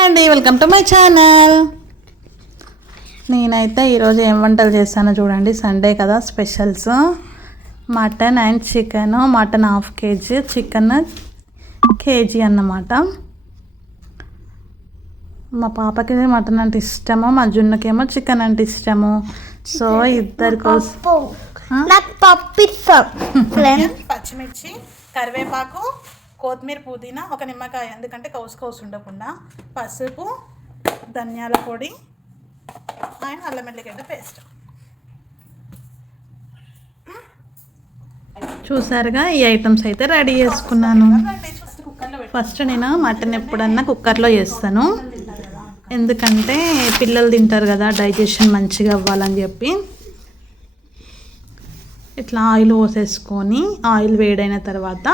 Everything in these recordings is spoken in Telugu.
హాయ్ అండి వెల్కమ్ టు మై ఛానల్ నేనైతే ఈరోజు ఏం వంటలు చేస్తానో చూడండి సండే కదా specials mutton and chicken mutton half KG chicken KG అన్నమాట. మా పాపకి మటన్ అంటే ఇష్టము మా జున్నుకేమో చికెన్ అంటే ఇష్టము. సో ఇద్దరి కోసం పచ్చిమిర్చి కరివేపాకు కొత్తిమీర పుదీనా ఒక నిమ్మకాయ ఎందుకంటే కౌసు కౌసు ఉండకుండా. పసుపు ధనియాల పొడి అండ్ అల్లం ఎల్లిగడ్డ పేస్ట్. చూసారుగా ఈ ఐటమ్స్ అయితే రెడీ చేసుకున్నాను. ఫస్ట్ నేను మటన్ ఎప్పుడన్నా కుక్కర్లో చేస్తాను. ఎందుకంటే పిల్లలు తింటారు కదా డైజెషన్ మంచిగా అవ్వాలని చెప్పి. ఇట్లా ఆయిల్ పోసేసుకొని ఆయిల్ వేడైన తర్వాత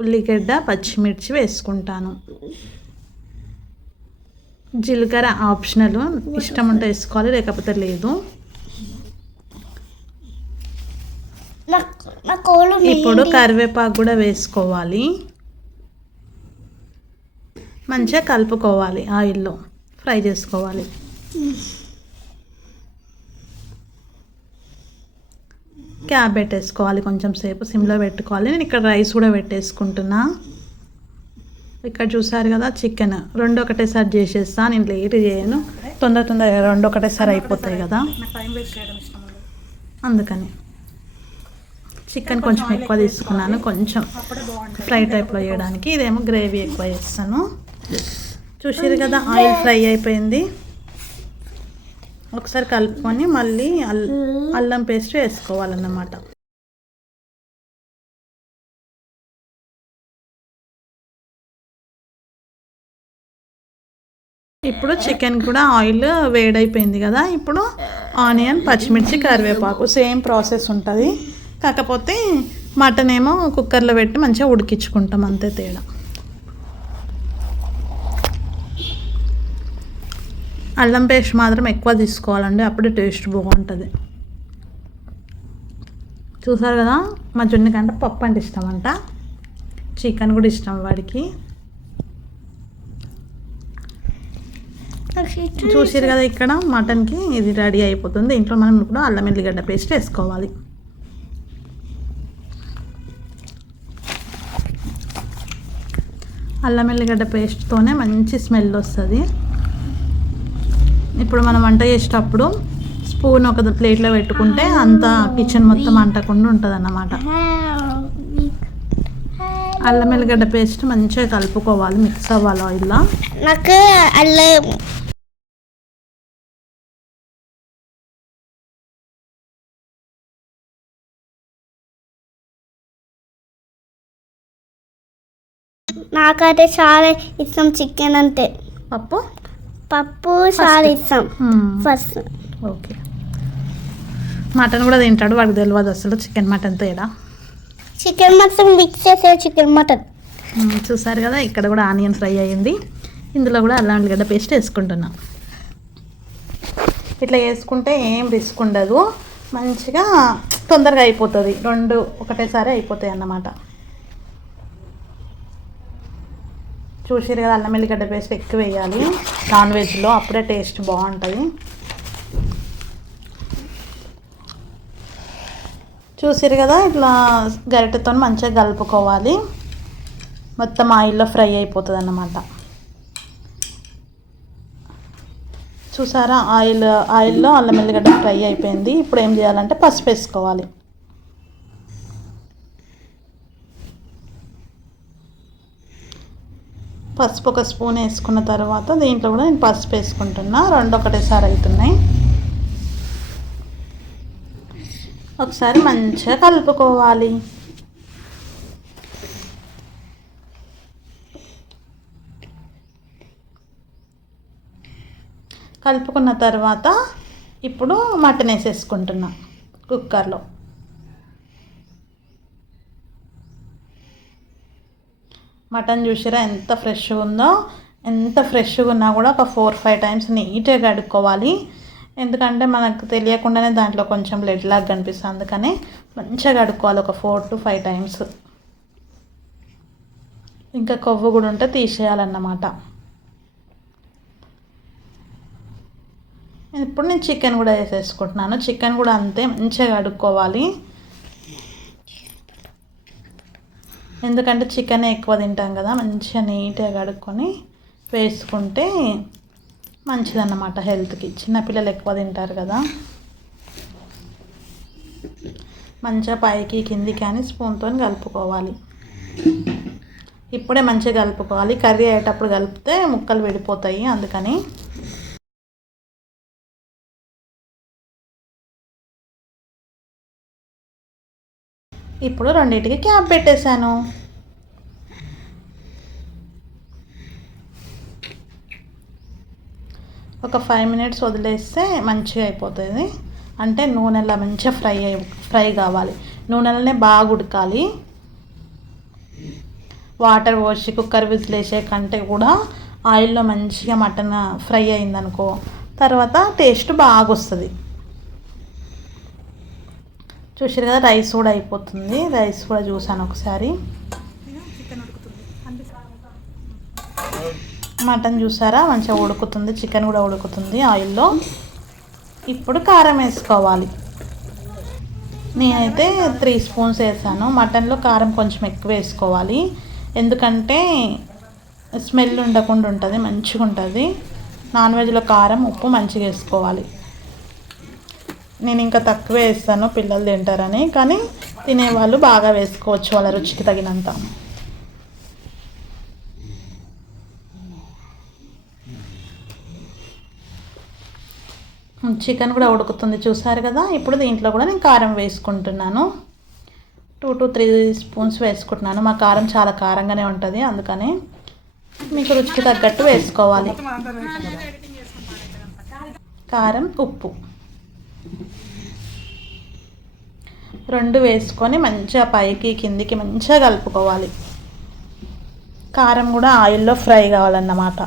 ఉల్లిగడ్డ పచ్చిమిర్చి వేసుకుంటాను. జీలకర్ర ఆప్షనల్. ఇష్టం ఉంటే వేసుకోవాలి లేకపోతే లేదు. ఇప్పుడు కరివేపాకు కూడా వేసుకోవాలి. మంచిగా కలుపుకోవాలి ఆయిల్లో ఫ్రై చేసుకోవాలి. క్యాబ్ పెట్టేసుకోవాలి కొంచెం సేపు సిమ్లో పెట్టుకోవాలి. నేను ఇక్కడ రైస్ కూడా పెట్టేసుకుంటున్నా. ఇక్కడ చూసారు కదా చికెన్. రెండు ఒకటేసారి చేసేస్తా నేను లేట్ చేయను. తొందర తొందర రెండు ఒకటేసారి అయిపోతాయి కదా. అందుకని చికెన్ కొంచెం ఎక్కువ తీసుకున్నాను కొంచెం ఫ్రై టైప్లో చేయడానికి. ఇదేమో గ్రేవీ ఎక్కువ చేస్తాను. చూసారు కదా ఆయిల్ ఫ్రై అయిపోయింది. ఒకసారి కలుపుకొని మళ్ళీ అల్ అల్లం పేస్ట్ వేసుకోవాలన్నమాట. ఇప్పుడు చికెన్ కూడా ఆయిల్ వేడైపోయింది కదా ఇప్పుడు ఆనియన్ పచ్చిమిర్చి కరివేపాకు సేమ్ ప్రాసెస్ ఉంటుంది. కాకపోతే మటన్ ఏమో కుక్కర్లో పెట్టి మంచిగా ఉడికించుకుంటాం అంతే తేడా. అల్లం పేస్ట్ మాత్రం ఎక్కువ తీసుకోవాలండి అప్పుడే టేస్ట్ బాగుంటుంది. చూసారు కదా మా జున్ను కంటే పప్పు అంటే ఇష్టం అంట చికెన్ కూడా ఇష్టం వాడికి. చూసారు కదా ఇక్కడ మటన్కి ఇది రెడీ అయిపోతుంది. ఇంట్లో మనం ఇప్పుడు అల్లం ఎల్లిగడ్డ పేస్ట్ వేసుకోవాలి. అల్లం ఎల్లిగడ్డ పేస్ట్తోనే మంచి స్మెల్ వస్తుంది. ఇప్పుడు మనం వంట చేసేటప్పుడు స్పూన్ ఒక ప్లేట్లో పెట్టుకుంటే అంత కిచెన్ మొత్తం అంటకుండా ఉంటుంది అన్నమాట అల్లం ఎల్లిగడ్డ పేస్ట్ మంచిగా కలుపుకోవాలి మిక్స్ అవ్వాలి ఆయిల్లో. నాకు అల్లం. నాకైతే చాలా ఇష్టం చికెన్ అంటే. పప్పు? పప్పు ఇష్టం ఫస్ట్. ఓకే. మటన్ కూడా తింటాడు వాడికి తెలియదు అసలు చికెన్ మటన్ తేడా చికెన్ మొత్తం మిక్స్ చేసే చికెన్ మటన్. చూసారు కదా ఇక్కడ కూడా ఆనియన్ ఫ్రై అయ్యింది ఇందులో కూడా అల్లం ఉల్లిగడ్డ పేస్ట్ వేసుకుంటున్నాం. ఇట్లా వేసుకుంటే ఏం రిస్క్ ఉండదు. మంచిగా తొందరగా అయిపోతుంది. రెండు ఒకటేసారి అయిపోతాయి అన్నమాట. చూసారు కదా అల్లం ఎల్లిగడ్డ పేస్ట్ ఎక్కువ వేయాలి. నాన్ వెజ్లో అప్పుడే టేస్ట్ బాగుంటుంది. చూసారు కదా ఇట్లా గరిటెతో మంచిగా కలుపుకోవాలి. మొత్తం ఆయిల్లో ఫ్రై అయిపోతుంది అన్నమాట చూసారా ఆయిల్ ఆయిల్లో అల్లం ఎల్లిగడ్డ ఫ్రై అయిపోయింది. ఇప్పుడు ఏం చేయాలంటే పసుపు వేసుకోవాలి. పసుపు ఒక స్పూన్ వేసుకున్న తర్వాత దీంట్లో కూడా నేను పసుపు వేసుకుంటున్నా. రెండు ఒకటేసారి అవుతున్నాయి ఒకసారి మంచిగా కలుపుకోవాలి. కలుపుకున్న తర్వాత ఇప్పుడు మటన్ వేసేసుకుంటున్నా కుక్కర్లో. మటన్ చూసిరా? ఎంత ఫ్రెష్గా ఉందో ఎంత ఫ్రెష్గా ఉన్నా కూడా ఒక ఫోర్ ఫైవ్ టైమ్స్ నీట్గా కడుక్కోవాలి. ఎందుకంటే మనకు తెలియకుండానే దాంట్లో కొంచెం బ్లడ్ లాగా కనిపిస్తుంది. అందుకని మంచిగా కడుక్కోవాలి ఒక ఫోర్ టు ఫైవ్ టైమ్స్ ఇంకా కొవ్వు కూడా ఉంటే తీసేయాలన్నమాట. ఇప్పుడు నేను చికెన్ కూడా వేసేసుకుంటున్నాను. చికెన్ కూడా అంతే మంచిగా కడుక్కోవాలి. ఎందుకంటే చికెన్ ఎక్కువ తింటాం కదా మంచిగా నీట్గా కడుక్కొని వేసుకుంటే మంచిదన్నమాట హెల్త్కి. చిన్నపిల్లలు ఎక్కువ తింటారు కదా. మంచిగా పైకి కిందికి అని స్పూన్తో కలుపుకోవాలి. ఇప్పుడే మంచిగా కలుపుకోవాలి. కర్రీ అయ్యేటప్పుడు కలిపితే ముక్కలు విడిపోతాయి అందుకని. ఇప్పుడు రెండింటికి క్యాప్ పెట్టేశాను. ఒక ఫైవ్ మినిట్స్ వదిలేస్తే మంచిగా అయిపోతుంది. అంటే నూనెలో మంచిగా ఫ్రై అయి ఫ్రై కావాలి. నూనెలనే బాగా ఉడకాలి. వాటర్ పోసి కుక్కర్ విసిలేసే కంటే కూడా ఆయిల్లో మంచిగా మటన్ ఫ్రై అయిందనుకో తర్వాత టేస్ట్ బాగా వస్తుంది. చూసారు కదా రైస్ కూడా అయిపోతుంది. రైస్ కూడా చూసాను ఒకసారి. మటన్ చూసారా? మంచిగా ఉడుకుతుంది. చికెన్ కూడా ఉడుకుతుంది ఆయిల్లో. ఇప్పుడు కారం వేసుకోవాలి. నేనైతే త్రీ స్పూన్స్ వేసాను. మటన్లో కారం కొంచెం ఎక్కువ వేసుకోవాలి. ఎందుకంటే స్మెల్ ఉండకుండా ఉంటుంది మంచిగా ఉంటుంది. నాన్ వెజ్లో కారం ఉప్పు మంచిగా వేసుకోవాలి. నేను ఇంకా తక్కువ వేస్తాను పిల్లలు తింటారని. కానీ తినేవాళ్ళు బాగా వేసుకోవచ్చు వాళ్ళ రుచికి తగినంత. చికెన్ కూడా ఉడుకుతుంది చూసారు కదా? ఇప్పుడు దీంట్లో కూడా నేను కారం వేసుకుంటున్నాను. టూ టు త్రీ స్పూన్స్ వేసుకుంటున్నాను. మా కారం చాలా కారంగానే ఉంటుంది అందుకని మీకు రుచికి తగ్గట్టు వేసుకోవాలి. కారం ఉప్పు. రెండు వేసుకొని మంచిగా పైకి కిందికి మంచిగా కలుపుకోవాలి. కారం కూడా ఆయిల్లో ఫ్రై కావాలన్నమాట.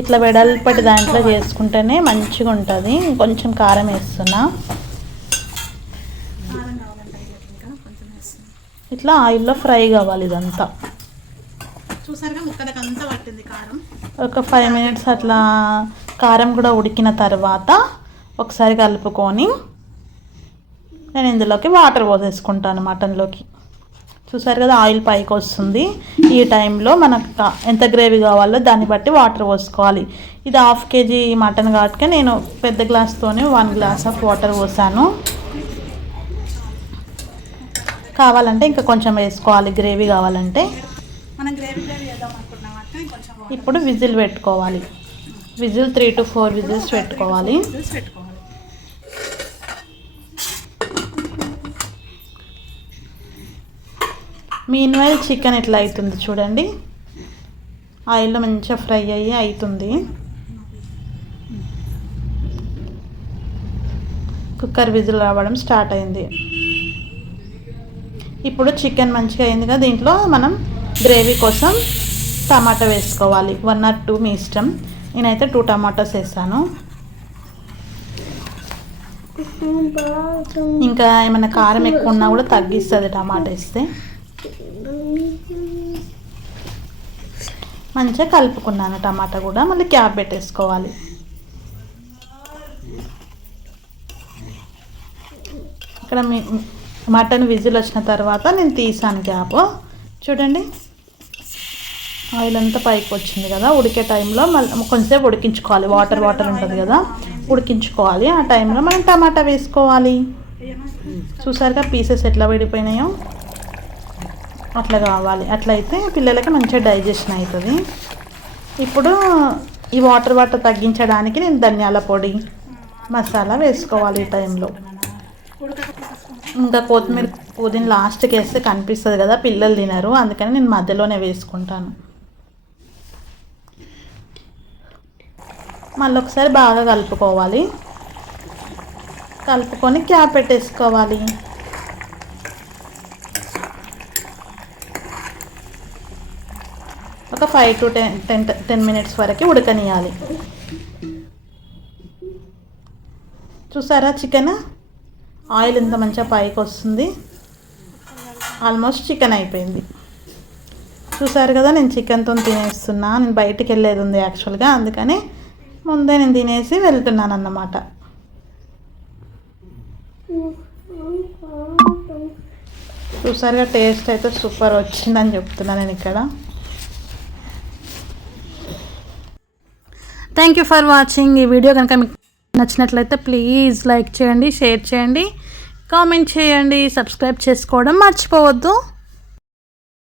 ఇట్లా వెడల్పటి దాంట్లో చేసుకుంటేనే మంచిగా ఉంటుంది. కొంచెం కారం వేస్తున్నా. ఇట్లా ఆయిల్లో ఫ్రై కావాలి ఇదంతా. చూసారుగా ముక్కలకు అంతా పట్టింది కారం. ఒక ఫైవ్ మినిట్స్ అట్లా కారం కూడా ఉడికిన తర్వాత ఒకసారి కలుపుకొని నేను ఇందులోకి వాటర్ పోసేసుకుంటాను మటన్లోకి చూసారు కదా ఆయిల్ పైకి వస్తుంది. ఈ టైంలో మనకు ఎంత గ్రేవీ కావాలో దాన్ని బట్టి వాటర్ పోసుకోవాలి. ఇది హాఫ్ కేజీ మటన్ కాబట్టి నేను పెద్ద గ్లాస్తోనే వన్ గ్లాస్ ఆఫ్ వాటర్ పోసాను. కావాలంటే ఇంకా కొంచెం వేసుకోవాలి. గ్రేవీ కావాలంటే మనం గ్రేవీ గ్రేవీ చేద్దాం కొంచెం ఇప్పుడు విజిల్ పెట్టుకోవాలి. Whistle three to four whistles పెట్టుకోవాలి. మీన్ వైల్ చికెన్ ఎట్లా అవుతుంది చూడండి. ఆయిల్లో మంచిగా ఫ్రై అయ్యి అవుతుంది కుక్కర్ విజిల్ రావడం స్టార్ట్ అయింది. ఇప్పుడు చికెన్ మంచిగా అయింది కదా దీంట్లో మనం గ్రేవీ కోసం టమాటా వేసుకోవాలి. వన్ ఆర్ టూ మీ ఇష్టం. నేనైతే టూ టమాటాస్ వేసాను. ఇంకా ఏమైనా కారం ఎక్కువ ఉన్నా కూడా తగ్గిస్తుంది టమాటా వేస్తే. మంచిగా కలుపుకున్నాను టమాటా కూడా. మళ్ళీ క్యాప్ పెట్టేసుకోవాలి. ఇక్కడ మీ మటన్ విజిల్ వచ్చిన తర్వాత నేను తీసాను క్యాప్. చూడండి. ఆయిల్ అంతా పైకి వచ్చింది కదా ఉడికే టైంలో మళ్ళీ కొంచెంసేపు ఉడికించుకోవాలి. వాటర్ వాటర్ ఉంటుంది కదా ఉడికించుకోవాలి. ఆ టైంలో మనం టమాటా వేసుకోవాలి. చూసారుగా పీసెస్ ఎట్లా విడిపోయినాయో? అట్లా కావాలి. అట్లయితే పిల్లలకి మంచిగా డైజెషన్ అవుతుంది ఇప్పుడు ఈ వాటర్ వాటర్ తగ్గించడానికి నేను ధనియాల పొడి మసాలా వేసుకోవాలి ఈ టైంలో ఇంకా కొత్తిమీర పుదీన లాస్ట్కి వేస్తే కనిపిస్తుంది కదా పిల్లలు తినరు. అందుకని నేను మధ్యలోనే వేసుకుంటాను. మళ్ళీ ఒకసారి బాగా కలుపుకోవాలి. కలుపుకొని క్యాప్ పెట్టేసుకోవాలి. ఒక five to ten ten ten minutes వరకు ఉడకనియాలి. చూసారా చికెన్? ఆయిల్ ఎంత మంచిగా పైకి వస్తుంది. ఆల్మోస్ట్ చికెన్ అయిపోయింది. చూసారు కదా నేను చికెన్తో తినేస్తున్నా. నేను బయటికి వెళ్ళేది ఉంది యాక్చువల్గా. అందుకని ముందే నేను తినేసి వెళ్తున్నాను అన్నమాట చూసారుగా టేస్ట్ అయితే సూపర్ వచ్చిందని చెప్తున్నా నేను ఇక్కడ. థ్యాంక్ యూ ఫర్ వాచింగ్ ఈ వీడియో కనుక మీకు నచ్చినట్లయితే ప్లీజ్ లైక్ చేయండి షేర్ చేయండి కామెంట్ చేయండి సబ్స్క్రైబ్ చేసుకోవడం మర్చిపోవద్దు.